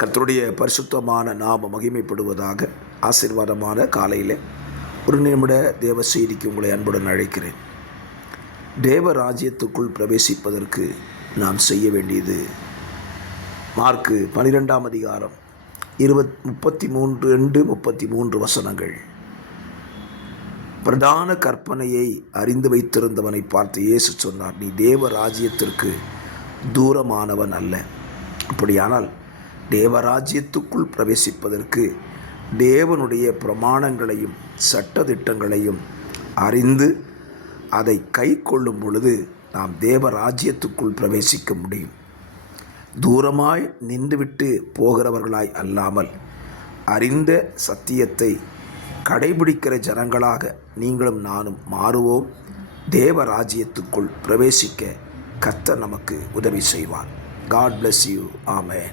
கர்த்தருடைய பரிசுத்தமான நாம மகிமைப்படுவதாக. ஆசீர்வாதமான காலையில் ஒரு நிமிட தேவ செய்திக்கு உங்களை அன்புடன் அழைக்கிறேன். தேவ ராஜ்யத்துக்குள் பிரவேசிப்பதற்கு நாம் செய்ய வேண்டியது மார்க்கு 12ஆம் அதிகாரம் 33 வசனங்கள். பிரதான கற்பனையை அறிந்து வைத்திருந்தவனை பார்த்து இயேசு சொன்னார், நீ தேவ ராஜ்யத்திற்கு தூரமானவன் அல்ல. அப்படியானால் தேவராஜ்யத்துக்குள் பிரவேசிப்பதற்கு தேவனுடைய பிரமாணங்களையும் சட்டதிட்டங்களையும் அறிந்து அதை கை கொள்ளும் பொழுது நாம் தேவராஜ்யத்துக்குள் பிரவேசிக்க முடியும். தூரமாய் நின்றுவிட்டு போகிறவர்களாய் அல்லாமல் அறிந்த சத்தியத்தை கடைபிடிக்கிற ஜனங்களாக நீங்களும் நானும் மாறுவோம். தேவராஜ்யத்துக்குள் பிரவேசிக்க கர்த்தர் நமக்கு உதவி செய்வார். God bless you. Amen.